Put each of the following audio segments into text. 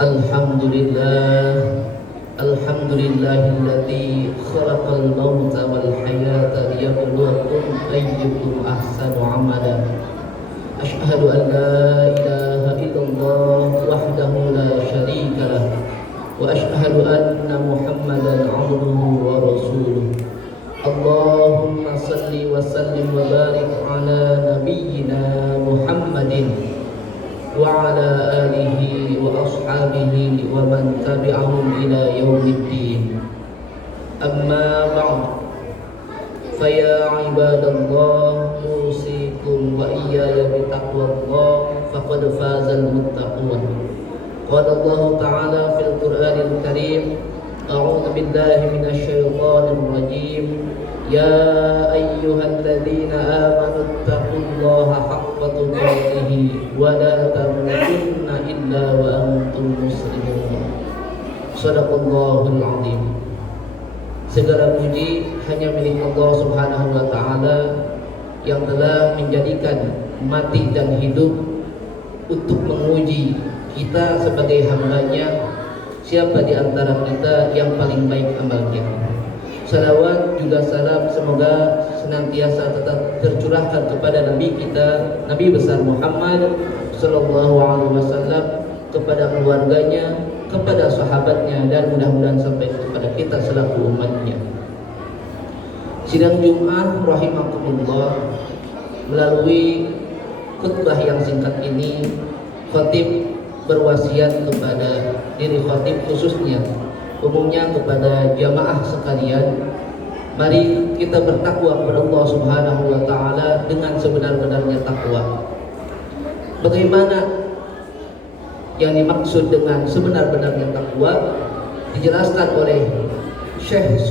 Alhamdulillah, Alhamdulillahilladzi khalaqal mauta wal hayata liyabluwakum ayyukum ahsanu amala. Asyhadu an la ilaha illallah wahdahu la syarika lah wa asyhadu anna Muhammadan abduhu wa rasuluh. Allahumma salli wa sallim wa barik ala nabiyyina Muhammadin wa ala alihi wa ashabihi wa man tabi'ahum ila yaumiddin. Amma ba'd, fa ya ibadallah, usikum wa iyaya bi taqwallah, faqad fazal muttaqun. Qala Allah ta'ala fil Qur'anil Karim, a'udzu billahi minasy syaithanir rajim. Ya ayyuhalladzina amanu taqullaha haqqa tuqatih wa la tamutunna illa wa antum muslimun. Shadaqallahul azim. Segala puji hanya milik Allah Subhanahu wa taala yang telah menjadikan mati dan hidup untuk menguji kita sebagai hamba-Nya, siapa di antara kita yang paling baik amalnya. Salawat juga salam semoga senantiasa tetap tercurahkan kepada Nabi kita, Nabi besar Muhammad sallallahu alaihi wasallam, kepada keluarganya, kepada sahabatnya, dan mudah-mudahan sampai kepada kita selaku umatnya. Sidang Jumat rahimakumullah, melalui khutbah yang singkat ini, khatib berwasiat kepada diri khatib khususnya, umumnya kepada jamaah sekalian, mari kita bertakwa kepada Allah Subhanahu wa taala dengan sebenar-benarnya takwa. Bagaimana yang dimaksud dengan sebenar-benarnya takwa dijelaskan oleh Syekh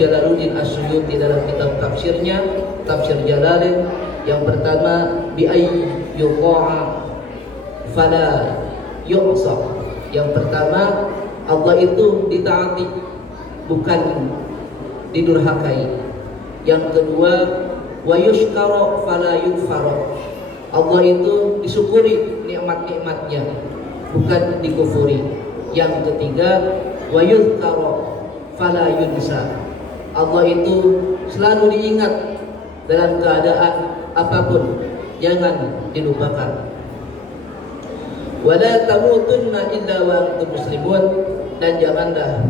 Jalaluddin As-Suyuti dalam kitab tafsirnya, Tafsir Jalalain. Yang pertama, bi ay yuqa'a fala yu'sa. Yang pertama, Allah itu ditaati, bukan didurhakai. Yang kedua, wa yushkara fala yukfara. Allah itu disyukuri nikmat-nikmatnya, bukan dikufuri. Yang ketiga, wa yuzkara fala yunsa. Allah itu selalu diingat dalam keadaan apapun, jangan dilupakan. Wala tamutunna illa wa antum muslimun, dan janganlah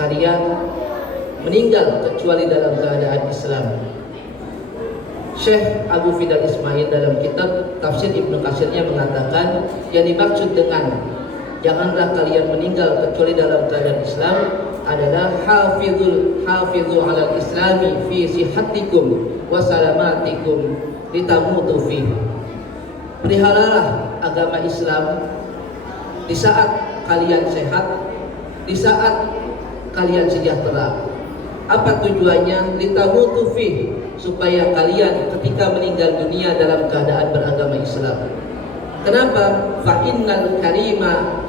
kalian meninggal kecuali dalam keadaan Islam. Syekh Abu Fidal Ismail dalam kitab Tafsir Ibnu Katsirnya mengatakan, yang dimaksud dengan janganlah kalian meninggal kecuali dalam keadaan Islam adalah hafizu alal islami fi sihhatikum wa salamatikum litamutu fi. Peliharalah agama Islam di saat kalian sehat, di saat kalian sejahtera. Apa tujuannya? Litamutu fi, supaya kalian ketika meninggal dunia dalam keadaan beragama Islam. Kenapa? Fa innal karima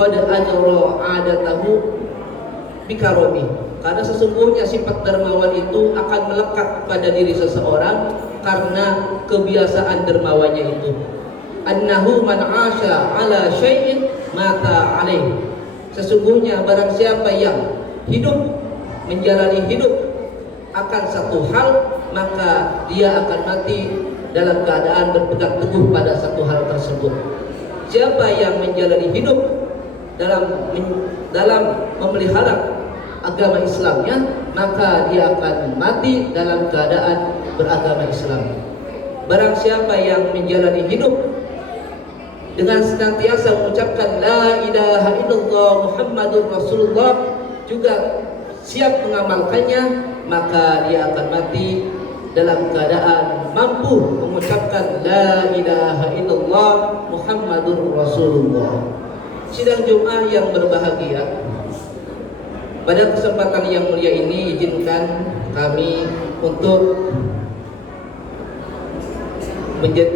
qad ajra adatahu bikaromi. Karena sesungguhnya sifat dermawan itu akan melekat pada diri seseorang karena kebiasaan dermawannya itu. Annahu man 'asha 'ala syai'in mata 'alaih. Sesungguhnya barang siapa yang hidup, menjalani hidup akan satu hal, maka dia akan mati dalam keadaan berpegang teguh pada satu hal tersebut. Siapa yang menjalani hidup dalam memelihara agama Islamnya, maka dia akan mati dalam keadaan beragama Islam. Barang siapa yang menjalani hidup dengan senantiasa mengucapkan la ilaha illallah Muhammadur Rasulullah, juga siap mengamalkannya, maka dia akan mati dalam keadaan mampu mengucapkan la ilaha illallah Muhammadur Rasulullah. Sidang Jumat yang berbahagia, pada kesempatan yang mulia ini izinkan kami untuk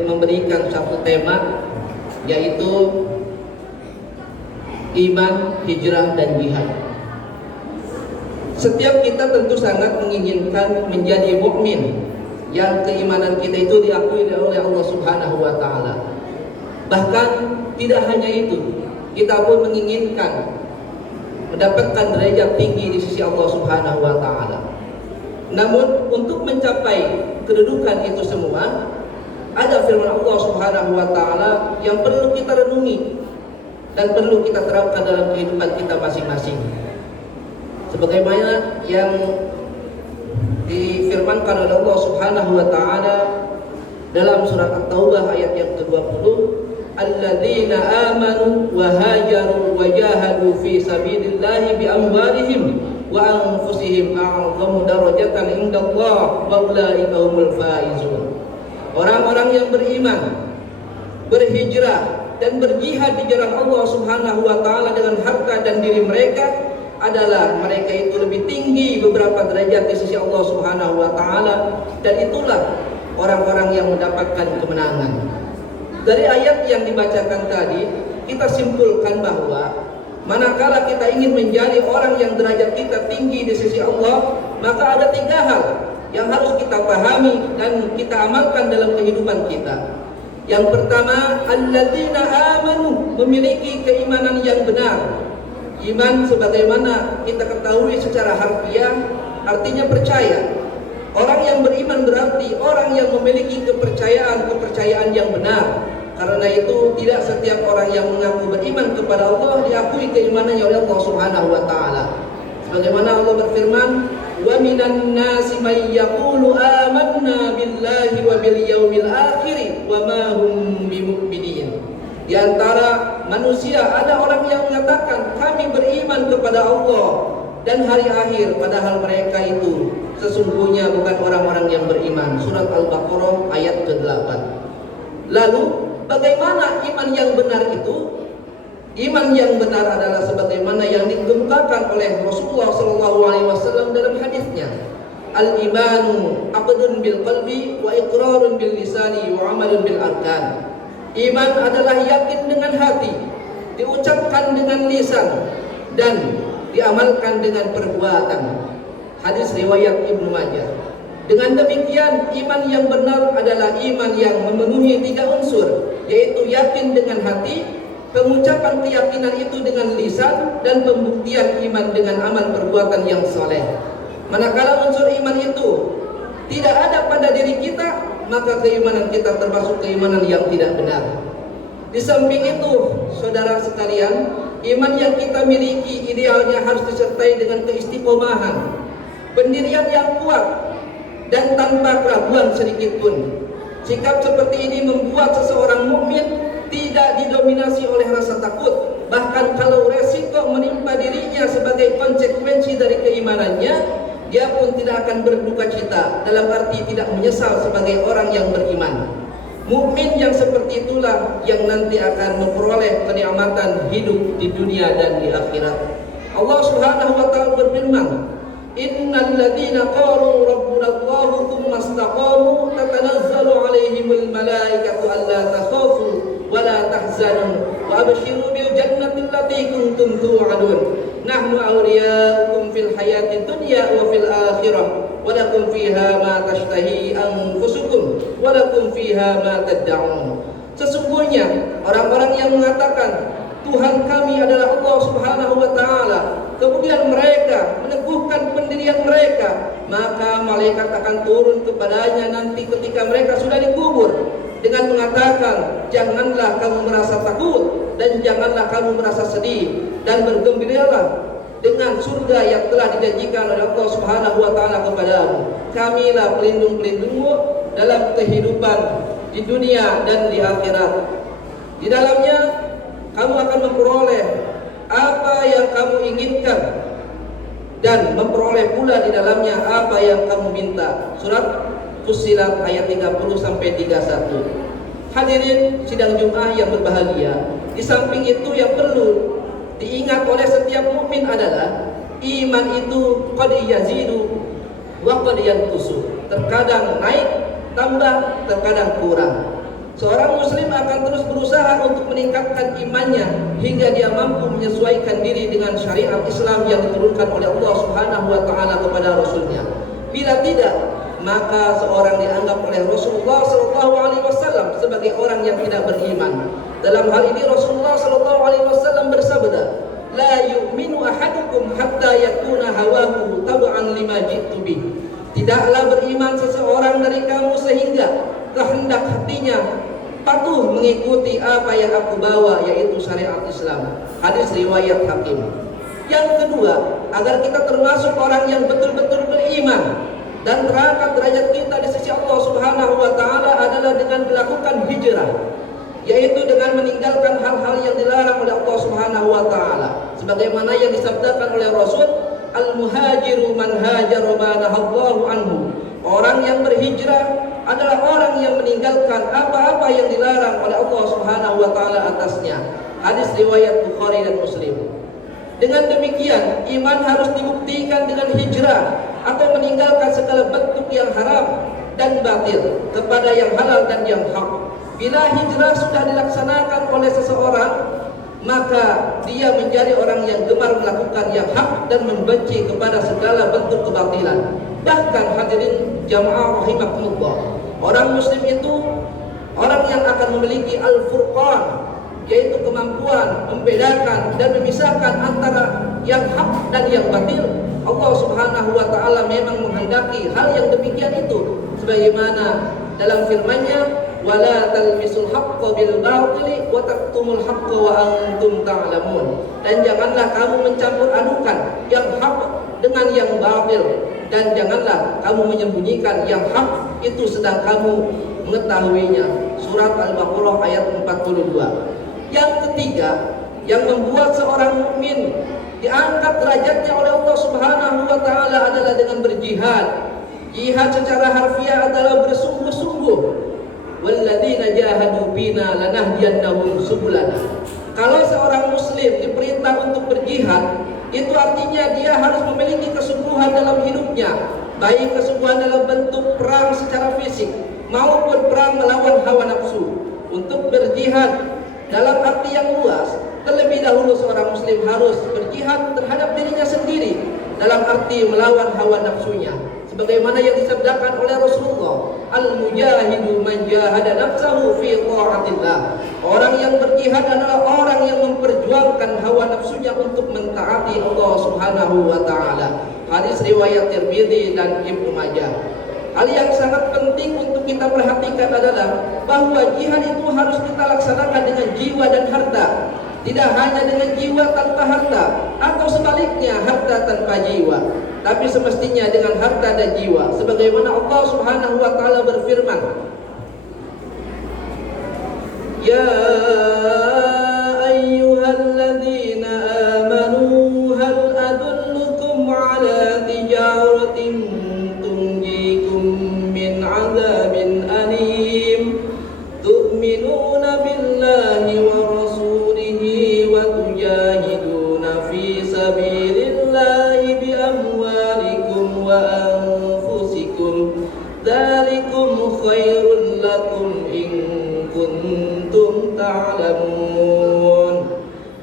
memberikan satu tema, yaitu iman, hijrah, dan jihad. Setiap kita tentu sangat menginginkan menjadi mukmin yang keimanan kita itu diakui oleh Allah Subhanahu wa taala. Bahkan tidak hanya itu, kita pun menginginkan mendapatkan derajat tinggi di sisi Allah Subhanahu wa taala. Namun untuk mencapai kedudukan itu semua, ada firman Allah Subhanahu wa taala yang perlu kita renungi dan perlu kita terapkan dalam kehidupan kita masing-masing. Sebagaimana yang difirmankan oleh Allah Subhanahu wa taala dalam surat At-Taubah ayat yang ke-20, alladzina amanu wa hajaru wa jahadu fi sabilillahi bi amwalihim wa anfusihim a'zamu darajatan indallah wa ulaika humul faizun. Orang-orang yang beriman, berhijrah dan berjihad di jalan Allah Subhanahu wa taala dengan harta dan diri mereka, adalah mereka itu lebih tinggi beberapa derajat di sisi Allah Subhanahu wa taala, dan itulah orang-orang yang mendapatkan kemenangan. Dari ayat yang dibacakan tadi, kita simpulkan bahwa manakala kita ingin menjadi orang yang derajat kita tinggi di sisi Allah, maka ada 3 hal yang harus kita pahami dan kita amalkan dalam kehidupan kita. Yang pertama, alladzina amanu, memiliki keimanan yang benar. Iman sebagaimana kita ketahui secara harfiah artinya percaya. Orang yang beriman berarti orang yang memiliki kepercayaan yang benar. Karena itu tidak setiap orang yang mengaku beriman kepada Allah diakui keimanannya oleh Allah Subhanahu wa taala. Sebagaimana Allah berfirman, "Wa minan nasi may yaqulu amanna billahi wa bil yaumil akhir wa ma hum bimu'minin." Di antara manusia ada orang yang mengatakan kami beriman kepada Allah dan hari akhir, padahal mereka itu sesungguhnya bukan orang-orang yang beriman. Surat Al-Baqarah ayat ke-8. Lalu bagaimana iman yang benar itu? Iman yang benar adalah sebagaimana yang dikemukakan oleh Rasulullah SAW dalam hadisnya. Al-imanu aqdun bil qalbi wa iqrarun bil lisani wa amalun bil arkan. Iman adalah yakin dengan hati, diucapkan dengan lisan, dan diamalkan dengan perbuatan. Hadis riwayat Ibnu Majah. Dengan demikian, iman yang benar adalah iman yang memenuhi 3 unsur, yaitu yakin dengan hati, pengucapan keyakinan itu dengan lisan, dan pembuktian iman dengan amal perbuatan yang saleh. Manakala unsur iman itu tidak ada pada diri kita, maka keimanan kita termasuk keimanan yang tidak benar. Di samping itu, saudara sekalian, iman yang kita miliki idealnya harus disertai dengan keistiqomahan, pendirian yang kuat, dan tanpa keraguan sedikit pun. Sikap seperti ini membuat seseorang mukmin tidak didominasi oleh rasa takut. Bahkan kalau resiko menimpa dirinya sebagai konsekuensi dari keimanannya, dia pun tidak akan berduka cita, dalam arti tidak menyesal sebagai orang yang beriman. Mukmin yang seperti itulah yang nanti akan memperoleh kenikmatan hidup di dunia dan di akhirat. Allah Subhanahu wa taala berfirman, "Innal ladzina qalu rabbuna Allah tsumma istaqamu tatanazzalu 'alaihimul malaikatu alla takhafu wa la tahzanu wa abshiru bil jannati allati kuntum tu'adun. Nahnu awliyaukum fil hayatid dunya wa fil akhirah wa lakum fiha ma tashtahi anfusukum wa lakum fiha ma tad'un." Sesungguhnya orang-orang yang mengatakan Tuhan kami adalah Allah Subhanahu wa taala, kemudian mereka meneguhkan pendirian mereka, maka malaikat akan turun kepadanya nanti ketika mereka sudah dikubur dengan mengatakan, "Janganlah kamu merasa takut dan janganlah kamu merasa sedih, dan bergembiralah dengan surga yang telah dijanjikan oleh Allah Subhanahu wa taala kepadamu. Kamilah pelindung-pelindungmu dalam kehidupan di dunia dan di akhirat. Di dalamnya kamu akan memperoleh apa yang kamu inginkan dan memperoleh pula di dalamnya apa yang kamu minta." Surat Fussilat ayat 30 sampai 31. Hadirin sidang Jumat yang berbahagia, di samping itu yang perlu diingat oleh setiap mukmin adalah iman itu qad yazidu wa qad yanqusu. Terkadang naik, tambah, terkadang kurang. Seorang muslim akan terus berusaha untuk meningkatkan imannya hingga dia mampu menyesuaikan diri dengan syariat Islam yang diturunkan oleh Allah Subhanahu wa taala kepada Rasulnya. Bila tidak, maka seorang dianggap oleh Rasulullah SAW sebagai orang yang tidak beriman. Dalam hal ini Rasulullah SAW yang hatinya patuh mengikuti apa yang aku bawa, yaitu syariat Islam. Hadis riwayat Hakim. Yang kedua, agar kita termasuk orang yang betul-betul beriman dan terangkat derajat kita di sisi Allah Subhanahu wa taala adalah dengan melakukan hijrah, yaitu dengan meninggalkan hal-hal yang dilarang oleh Allah Subhanahu wa taala. Sebagaimana yang disabdakan oleh Rasul, al-muhajiru man hajara ma nahallahu anhu. Orang yang berhijrah adalah orang yang meninggalkan apa-apa yang dilarang oleh Allah Subhanahu wa taala atasnya. Hadis riwayat Bukhari dan Muslim. Dengan demikian, iman harus dibuktikan dengan hijrah atau meninggalkan segala bentuk yang haram dan batil kepada yang halal dan yang hak. Bila hijrah sudah dilaksanakan oleh seseorang, maka dia menjadi orang yang gemar melakukan yang hak dan membenci kepada segala bentuk kebatilan. Bahkan hadirin jamaah rahimakumullah, orang muslim itu orang yang akan memiliki al-furqan, yaitu kemampuan membedakan dan memisahkan antara yang hak dan yang batil. Allah Subhanahu wa taala memang menghendaki hal yang demikian itu, sebagaimana dalam firman-Nya, wala talbisul haqqo bil batili wa taktumul haqqo wa antum ta'lamun. Dan janganlah kamu mencampur adukan yang hak dengan yang batil, dan janganlah kamu menyembunyikan yang hak itu sedang kamu mengetahuinya. Surat Al-Baqarah ayat 42. Yang ketiga, yang membuat seorang mukmin diangkat derajatnya oleh Allah Subhanahu wa taala adalah dengan berjihad. Jihad secara harfiah adalah bersungguh-sungguh. Walladzina jahadu fina lanahdiyannahum subulana. Kalau seorang muslim diperintah untuk berjihad, itu artinya dia harus memiliki kesungguhan dalam hidupnya, baik kesungguhan dalam bentuk perang secara fisik maupun perang melawan hawa nafsu. Untuk berjihad dalam arti yang luas, terlebih dahulu seorang muslim harus berjihad terhadap dirinya sendiri dalam arti melawan hawa nafsunya, sebagaimana yang disabdakan oleh Rasulullah, al-mujahidu man jahada nafsahu fi ta'atillah. Orang yang berjihad adalah orang yang memperjuangkan hawa nafsunya untuk mentaati Allah Subhanahu wa taala. Hadis riwayat Tirmidzi dan Ibnu Majah. Hal yang sangat penting untuk kita perhatikan adalah bahwa jihad itu harus kita laksanakan dengan jiwa dan harta. Tidak hanya dengan jiwa tanpa harta, atau sebaliknya harta tanpa jiwa, tapi semestinya dengan harta dan jiwa. Sebagaimana Allah Subhanahu wa taala berfirman, ya ayyuhalladzina amanu hal adullukum ala tijaratin tunjikum min azabin alim tu'minuna billahi wa rasulihi wa tujahiduna fi sabilillahi bi amwalikum wa anfusikum dzalikum khairul lakum in kuntum ta'lamun.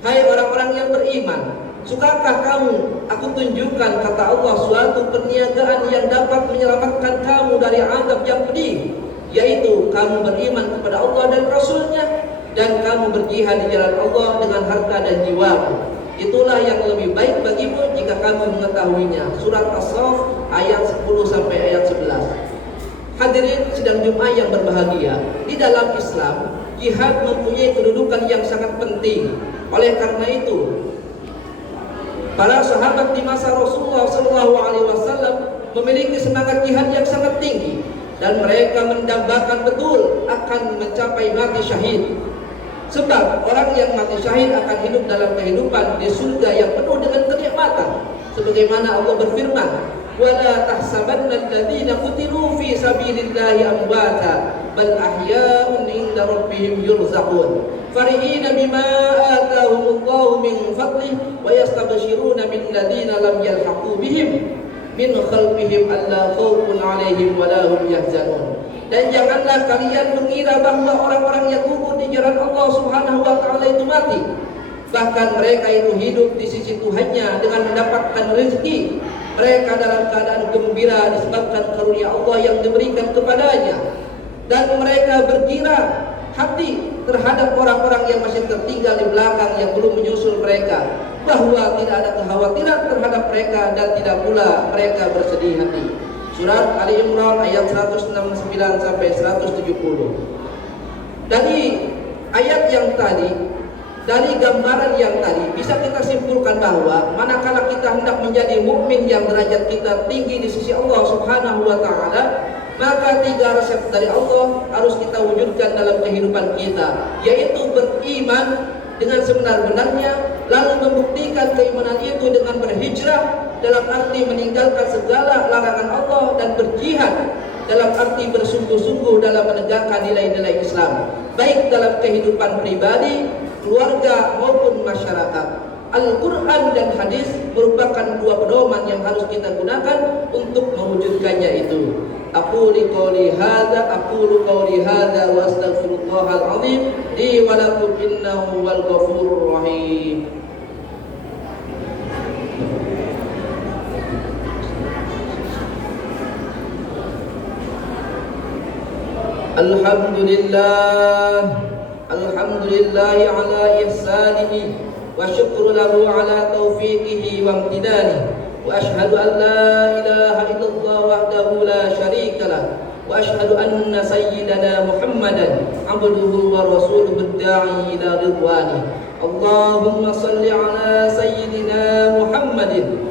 Hai orang-orang yang beriman, sukakah kamu aku tunjukkan, kata Allah, suatu perniagaan yang dapat menyelamatkan kamu dari azab yang pedih, yaitu kamu beriman kepada Allah dan Rasulnya, dan kamu berjihad di jalan Allah dengan harta dan jiwamu. Itulah yang lebih baik bagimu jika kamu mengetahuinya. Surat As-Saff ayat 10 sampai ayat 11. Hadirin sidang Jumat yang berbahagia, di dalam Islam jihad mempunyai kedudukan yang sangat penting. Oleh karena itu, para sahabat di masa Rasulullah SAW memiliki semangat jihad yang sangat tinggi, dan mereka mendambakan betul akan mencapai mati syahid. Sebab orang yang mati syahid akan hidup dalam kehidupan di surga yang penuh dengan kenikmatan. Sebagaimana Allah berfirman, wala tahsabanna alladziina qutilu fi sabilillahi amwata bal ahya'un 'inda rabbihim yurzaqun farihina bima ataahumullahu min fadlihi wa yastabshiruna bil ladziina lam yalhaqu bihim min khalfihim alla khaufun 'alaihim wa la hum yahzanun. Dan janganlah kalian mengira bahwa orang-orang yang gugur di jalan Allah Subhanahu wa taala itu mati, bahkan mereka itu hidup di sisi Tuhannya dengan mendapatkan rezeki. Mereka dalam keadaan gembira disebabkan karunia Allah yang diberikan kepadanya, dan mereka bergembira hati terhadap orang-orang yang masih tertinggal di belakang yang belum menyusul mereka, bahwa tidak ada kekhawatiran terhadap mereka dan tidak pula mereka bersedih hati. Surat Ali Imran ayat 169 sampai 170. Dari ayat yang tadi, dari gambaran yang tadi, bisa kita simpulkan bahwa manakala kita hendak menjadi mukmin yang derajat kita tinggi di sisi Allah Subhanahu wa taala, maka 3 resep dari Allah harus kita wujudkan dalam kehidupan kita, yaitu beriman dengan sebenar-benarnya, lalu membuktikan keimanan itu dengan berhijrah, dalam arti meninggalkan segala larangan Allah, dan berjihad dalam arti bersungguh-sungguh dalam menegakkan nilai-nilai Islam, baik dalam kehidupan pribadi, keluarga maupun masyarakat. Al-Quran dan hadis merupakan 2 pedoman yang harus kita gunakan untuk mewujudkannya itu. Aqulu qawli hadza wa astaghfirullahal azim li wa lakum innahu wal ghafurur rahim. Alhamdulillahi ala ihsanihi wa syukru lahu ala taufiqihi wa amtidanihi. Wa ashhadu an la ilaha illallah wahdahu la syarika lah. Wa ashhadu anna sayyidana Muhammadan abduhu wa rasuluhu ad-da'i ila ridwani. Allahumma salli ala sayyidina Muhammadin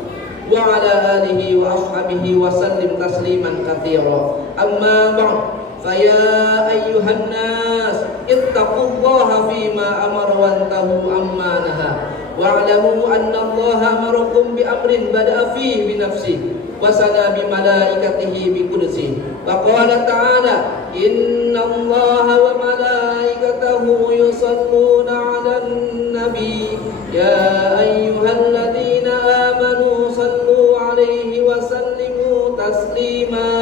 wa ala alihi wa ashabihi wa sallim tasliman katsira. Amma ba'd, faya ayyuhan nas ittaqullaha fima amara wantahu amma naha. Wa'lamu anna Allah amarakum bi amrin bada'a fihi bi nafsihi wa sana bi malaikatihi bi qudsihi. Wa qala ta'ala inna Allah wa malaikatahu yusalluna 'alan nabi ya ayyuhalladzina amanu sallu 'alaihi wa sallimu taslima.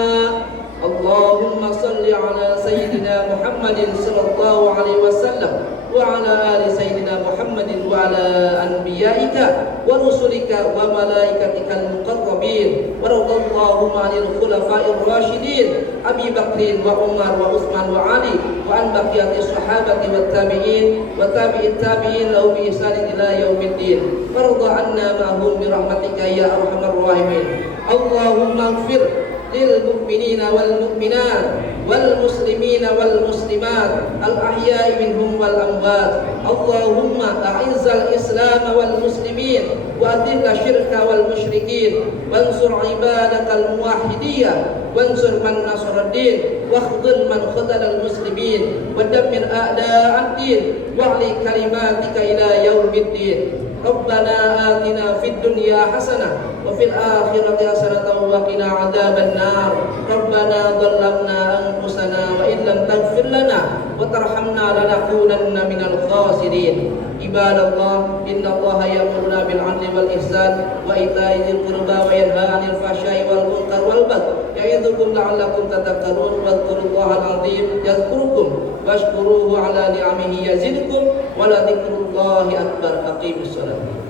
Allahumma salli ala sayyidina Muhammadin sallallahu alaihi wasallam wa ala ali sayyidina Muhammadin wa ala anbiyaika wa rusulika wa malaikatikal muqarrabin wa radallahu anil khulafa'ir rasyidin Abi Bakrin wa Umar wa Utsman wa Ali wa an baqiyati sahabati wat tabi'in wa tabi'it tabi'in lahu bi ihsanin ila yaumiddin warda anna ma'hum bi rahmatika ya arhamar rahimin. Allahumma ighfir للمؤمنين والمؤمنات والمسلمين والمسلمات الأحياء منهم والأموات. اللهم أعز الإسلام والمسلمين وأذل الشرك والمشركين وانصر عبادك الموحدين وانصر من نصر الدين واخذل من خذل المسلمين ودمر أعداء الدين واعلي كلماتك إلى يوم الدين. ربنا آتنا في الدنيا حسنة وفي الآخرة حسنة وقنا عذاب النار. ربنا ظلمنا أنفسنا وإن لم تغفر لنا وترحمنا لنكونن من الخاسرين. عباد الله إن الله يأمرنا بالعدل والإحسان وإيتاء ذي القربى وينهى عن الفحشاء والمنكر والبغي يعظكم لعلكم تذكرون. واذكروا الله العظيم يذكركم واشكروه على نعمه يزدكم ولذكر الله أكبر. أقيموا الصلاة.